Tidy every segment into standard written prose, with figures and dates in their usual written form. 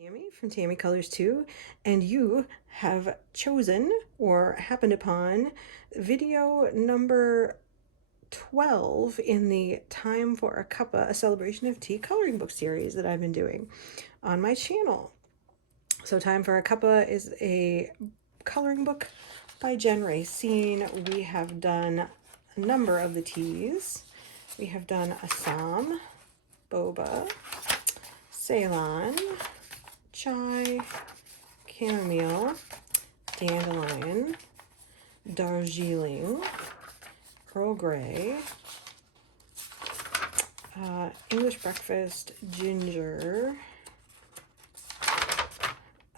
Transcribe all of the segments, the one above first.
Tammy from Tammy Colors 2, and you have chosen or happened upon video number 12 in the Time for a Cuppa, a celebration of tea coloring book series that I've been doing on my channel. So Time for a Cuppa is a coloring book by Jen Racine. We have done a number of the teas. We have done Assam, Boba, Ceylon, Chai, Chamomile, Dandelion, Darjeeling, Earl Grey, English Breakfast, Ginger,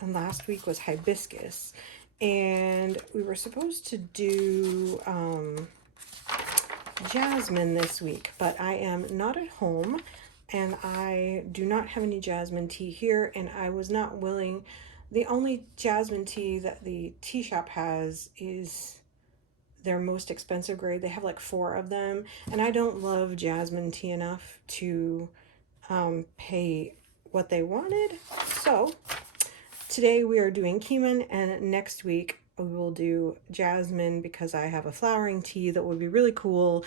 and last week was Hibiscus. And we were supposed to do Jasmine this week, but I am not at home and I do not have any jasmine tea here, and I was not willing. The only jasmine tea that the tea shop has is their most expensive grade. They have like 4 of them, and I don't love jasmine tea enough to pay what they wanted. So today we are doing Keemun, and next week we will do jasmine because I have a flowering tea that would be really cool.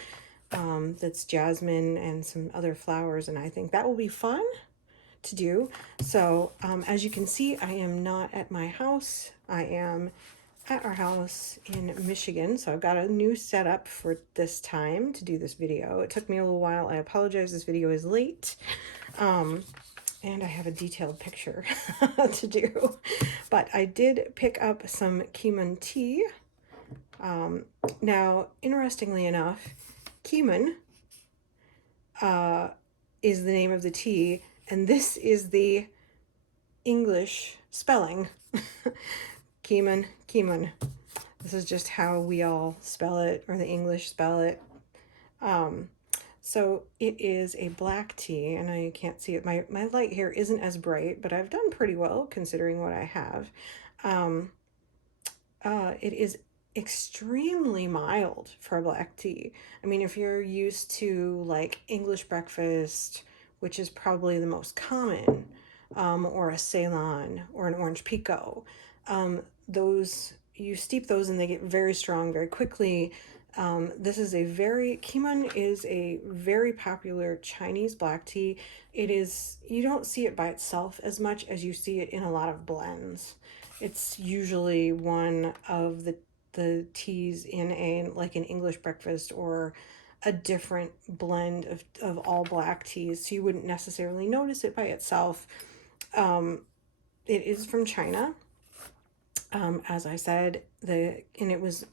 That's jasmine and some other flowers, and I think that will be fun to do. So as you can see, I am not at my house. I am at our house in Michigan, so I've got a new setup for this time to do this video. It took me a little while. I apologize, this video is late. And I have a detailed picture to do. But I did pick up some Keemun tea. Now, interestingly enough, Keemun is the name of the tea, and this is the English spelling. Keemun, Keemun. This is just how we all spell it, or the English spell it. So it is a black tea, and I can't see it. My light here isn't as bright, but I've done pretty well considering what I have. It is extremely mild for a black tea. I mean, if you're used to like English breakfast, which is probably the most common, or a Ceylon or an orange pico, those, you steep those and they get very strong very quickly. This is a very, Keemun is a very popular Chinese black tea. It is, you don't see it by itself as much as you see it in a lot of blends. It's usually one of the teas in a, like an English breakfast or a different blend of all black teas. So you wouldn't necessarily notice it by itself. It is from China. As I said, and it was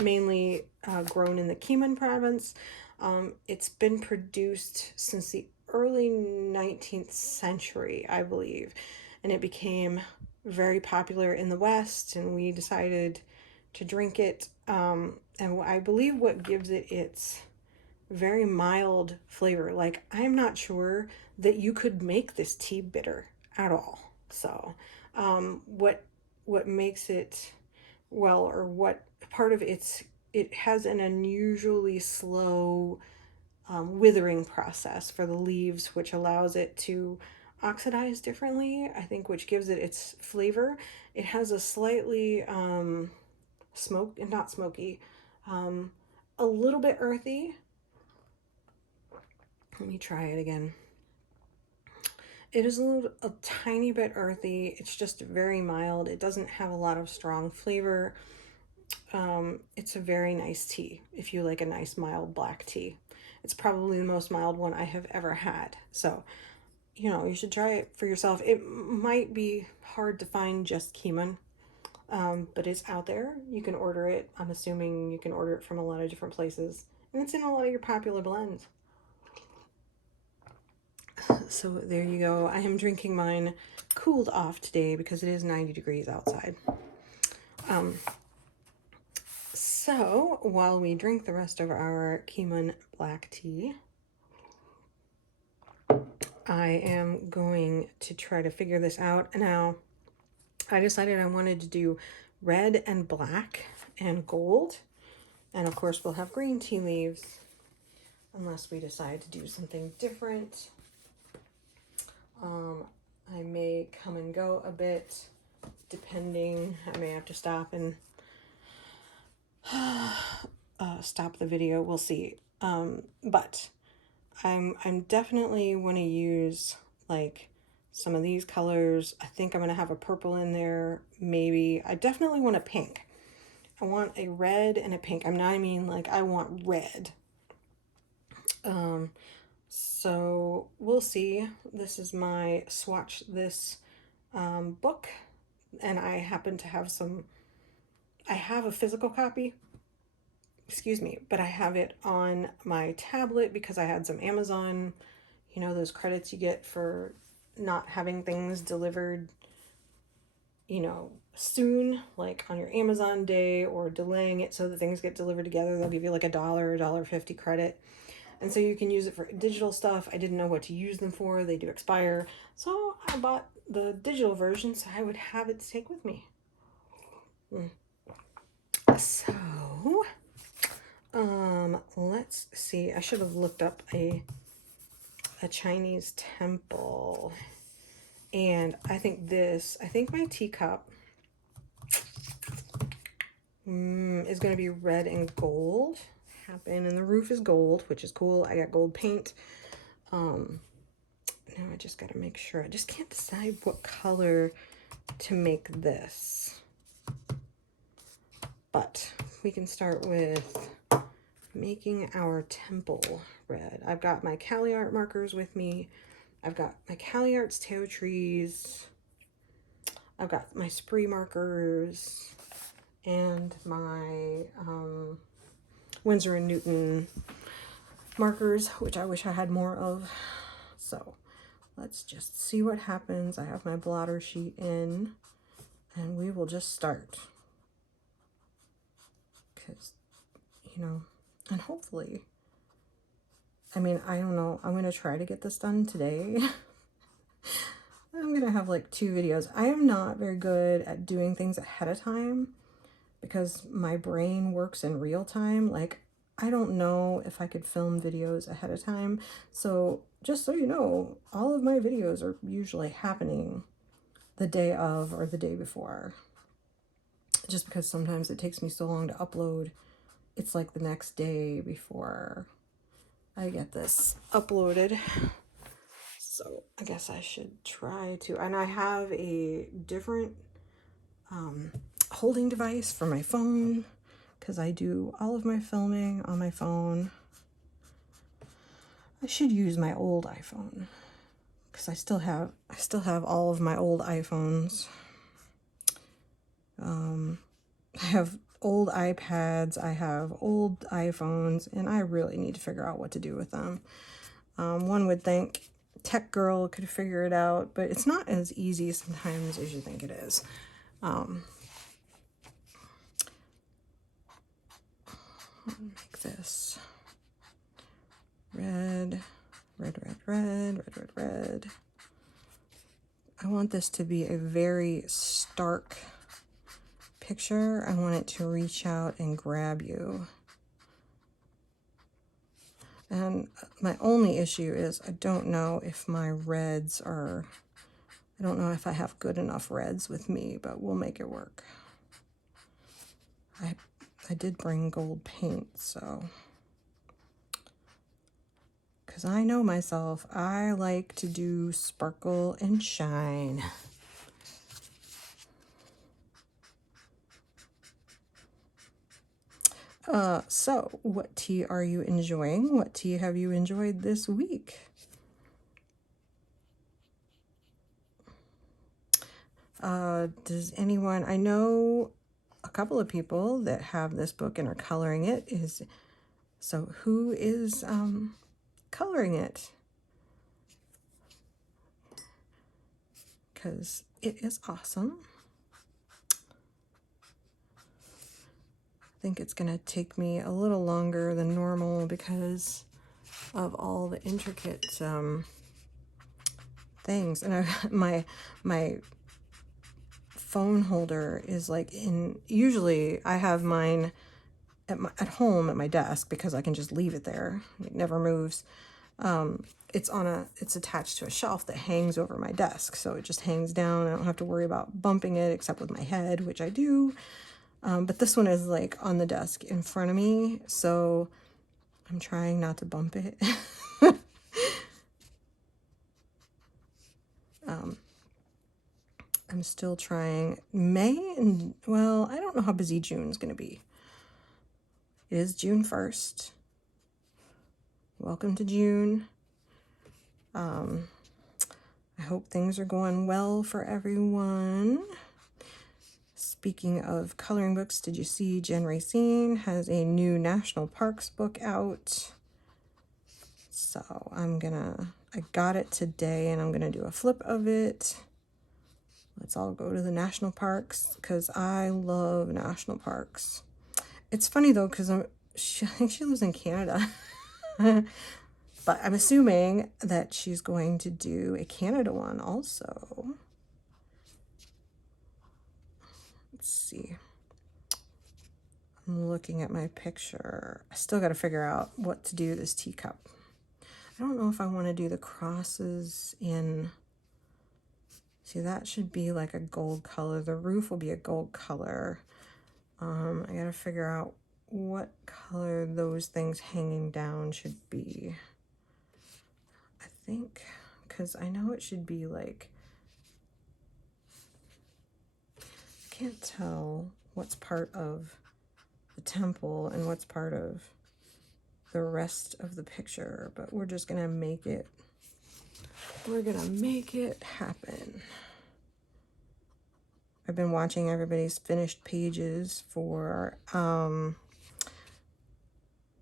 mainly grown in the Keemun province. It's been produced since the early 19th century, I believe, and it became very popular in the West, and we decided to drink it. And I believe what gives it its very mild flavor, like I'm not sure that you could make this tea bitter at all. So what makes it, well, or what part of it has an unusually slow withering process for the leaves, which allows it to oxidize differently, I think, which gives it its flavor. It has a slightly not smoky, a little bit earthy. Let me try it again. It is a tiny bit earthy. It's just very mild. It doesn't have a lot of strong flavor. It's a very nice tea if you like a nice mild black tea. It's probably the most mild one I have ever had. So, you know, you should try it for yourself. It might be hard to find just Keemun, but it's out there. You can order it. I'm assuming you can order it from a lot of different places. And it's in a lot of your popular blends. So there you go. I am drinking mine cooled off today because it is 90 degrees outside. So while we drink the rest of our Keemun black tea, I am going to try to figure this out. Now, I decided I wanted to do red and black and gold. And of course, we'll have green tea leaves unless we decide to do something different. I may come and go a bit depending. I may have to stop and stop the video. We'll see. But I'm definitely want to use like some of these colors. I think I'm going to have a purple in there. Maybe I definitely want a pink. I want a red and a pink. I mean like I want red. So we'll see. This is my swatch this book, and I happen to have I have a physical copy, excuse me, but I have it on my tablet because I had some Amazon, those credits you get for not having things delivered, soon, like on your Amazon day, or delaying it so that things get delivered together. They'll give you like $1.50 credit. And so you can use it for digital stuff. I didn't know what to use them for. They do expire. So I bought the digital version so I would have it to take with me. So, let's see. I should have looked up a Chinese temple. And I think my teacup is going to be red and gold. And the roof is gold, which is cool. I got gold paint. Now I just got to make sure. I just can't decide what color to make this. But we can start with making our temple red. I've got my Cali Art markers with me. I've got my Cali Art's Teo Trees. I've got my Spree markers and my Winsor & Newton markers, which I wish I had more of. So let's just see what happens. I have my blotter sheet in, and we will just start. Because, and hopefully, I don't know, I'm going to try to get this done today. I'm going to have like 2 videos. I am not very good at doing things ahead of time because my brain works in real time. Like, I don't know if I could film videos ahead of time. So just so you know, all of my videos are usually happening the day of or the day before. Just because sometimes it takes me so long to upload. It's like the next day before I get this uploaded. So I guess I should try to. And I have a different holding device for my phone because I do all of my filming on my phone. I should use my old iPhone because I still have all of my old iPhones. I have old iPads, I have old iPhones, and I really need to figure out what to do with them. One would think Tech Girl could figure it out, but it's not as easy sometimes as you think it is. Make this red, red, red, red, red, red, red. I want this to be a very stark picture. I want it to reach out and grab you. And my only issue is I don't know if my reds are, I don't know if I have good enough reds with me, but we'll make it work. I did bring gold paint, so, because I know myself, I like to do sparkle and shine. So what tea are you enjoying? What tea have you enjoyed this week? Does anyone, I know a couple of people that have this book and are coloring it. So who is coloring it? Because it is awesome. I think it's going to take me a little longer than normal because of all the intricate things. And my phone holder is like usually I have mine at home at my desk because I can just leave it there. It never moves. It's attached to a shelf that hangs over my desk. So it just hangs down. I don't have to worry about bumping it except with my head, which I do. But this one is like on the desk in front of me. So I'm trying not to bump it. I'm still trying. May and, well, I don't know how busy June's going to be. It is June 1st. Welcome to June. I hope things are going well for everyone. Speaking of coloring books, did you see Jen Racine has a new National Parks book out? So I got it today and I'm gonna do a flip of it. Let's all go to the national parks because I love national parks. It's funny though, because I think she lives in Canada. But I'm assuming that she's going to do a Canada one also. Let's see. I'm looking at my picture. I still got to figure out what to do this teacup. I don't know if I want to do the crosses in... See, that should be like a gold color. The roof will be a gold color. I got to figure out what color those things hanging down should be. I think, because I know it should be like, I can't tell what's part of the temple and what's part of the rest of the picture, but we're just gonna make it, we're gonna make it happen. I've been watching everybody's finished pages for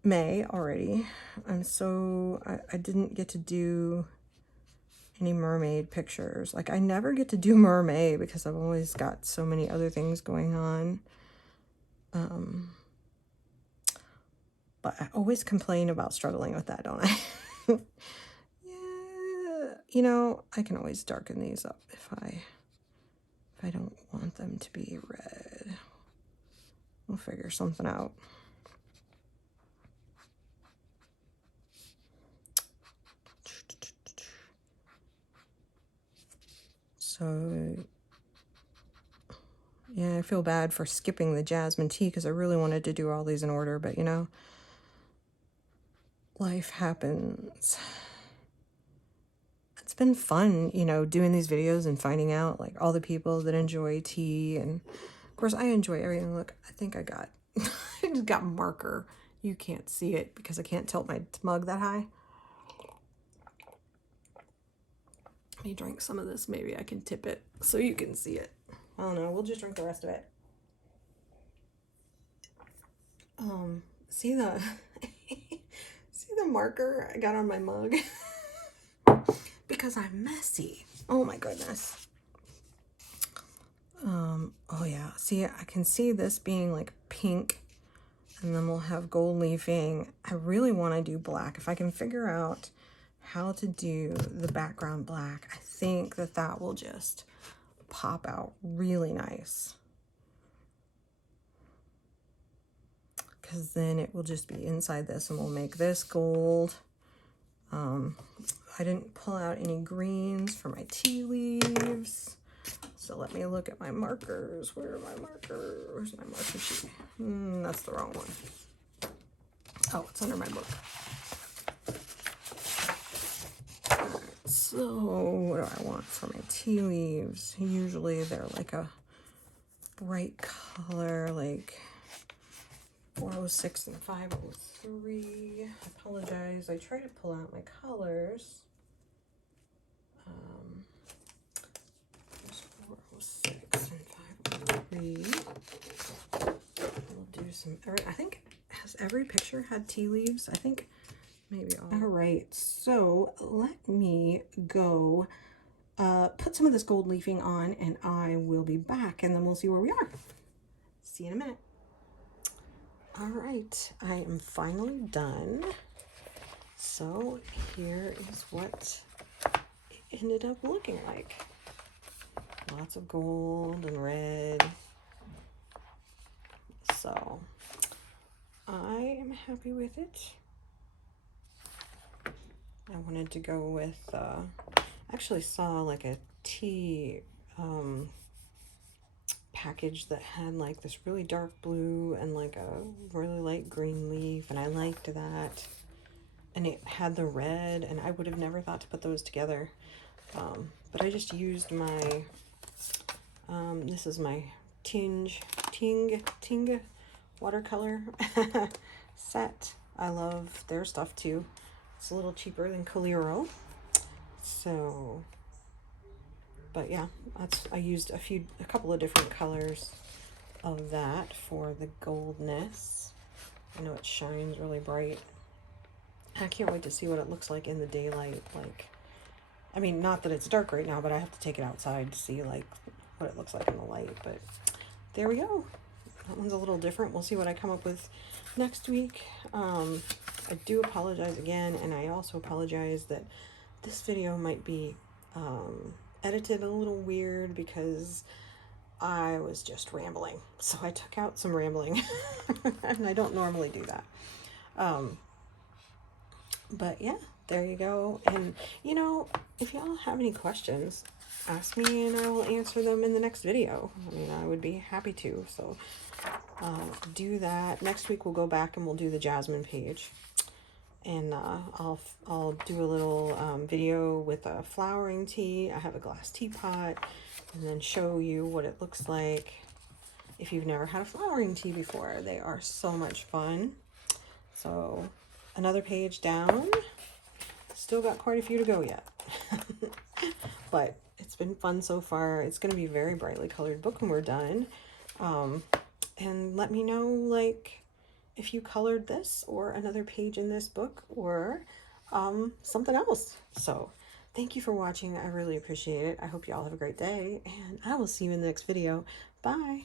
May already. I didn't get to do any mermaid pictures. Like, I never get to do mermaid because I've always got so many other things going on. But I always complain about struggling with that, don't I? Yeah, you know, I can always darken these up if I don't want them to be red. We'll figure something out. So, yeah, I feel bad for skipping the jasmine tea because I really wanted to do all these in order, but you know, life happens. It's been fun, you know, doing these videos and finding out like all the people that enjoy tea, and of course I enjoy everything. Look, I think I got I just got marker. You can't see it because I can't tilt my mug that high. Let me drink some of this. Maybe I can tip it so you can see it. I don't know. We'll just drink the rest of it. See the see the marker I got on my mug? Because I'm messy. Oh my goodness. Oh yeah. See, I can see this being like pink, and then we'll have gold leafing. I really want to do black. If I can figure out how to do the background black, I think that will just pop out really nice. Because then it will just be inside this, and we'll make this gold. I didn't pull out any greens for my tea leaves. So let me look at my markers. Where are my markers? Where's my marker sheet? That's the wrong one. Oh, it's under my book. All right, so what do I want for my tea leaves? Usually they're like a bright color, like 406 and 503. I apologize. I try to pull out my colors. There's 406 and 503. We'll do some, I think, has every picture had tea leaves? I think maybe all. All right, so let me go put some of this gold leafing on, and I will be back, and then we'll see where we are. See you in a minute. All right, I am finally done. So here is what it ended up looking like. Lots of gold and red. So I am happy with it. I wanted to go with, actually saw like a tea package that had like this really dark blue and like a really light green leaf, and I liked that. And it had the red, and I would have never thought to put those together. But I just used my, this is my Ting watercolor set. I love their stuff too. It's a little cheaper than Calero. So, but yeah, I used a couple of different colors of that for the goldness. I know it shines really bright. I can't wait to see what it looks like in the daylight. Like, I mean, not that it's dark right now, but I have to take it outside to see like what it looks like in the light. But there we go. That one's a little different. We'll see what I come up with next week. I do apologize again, and I also apologize that this video might be edited a little weird because I was just rambling. So I took out some rambling, and I don't normally do that. But yeah, there you go. And you know, if y'all have any questions, ask me and I will answer them in the next video. I mean, I would be happy to. So do that. Next week we'll go back and we'll do the jasmine page. And I'll do a little video with a flowering tea. I have a glass teapot, and then show you what it looks like if you've never had a flowering tea before. They are so much fun. So another page down. Still got quite a few to go yet. But it's been fun so far. It's going to be a very brightly colored book when we're done. And let me know, like, if you colored this or another page in this book or something else. So thank you for watching. I really appreciate it. I hope you all have a great day, and I will see you in the next video. Bye.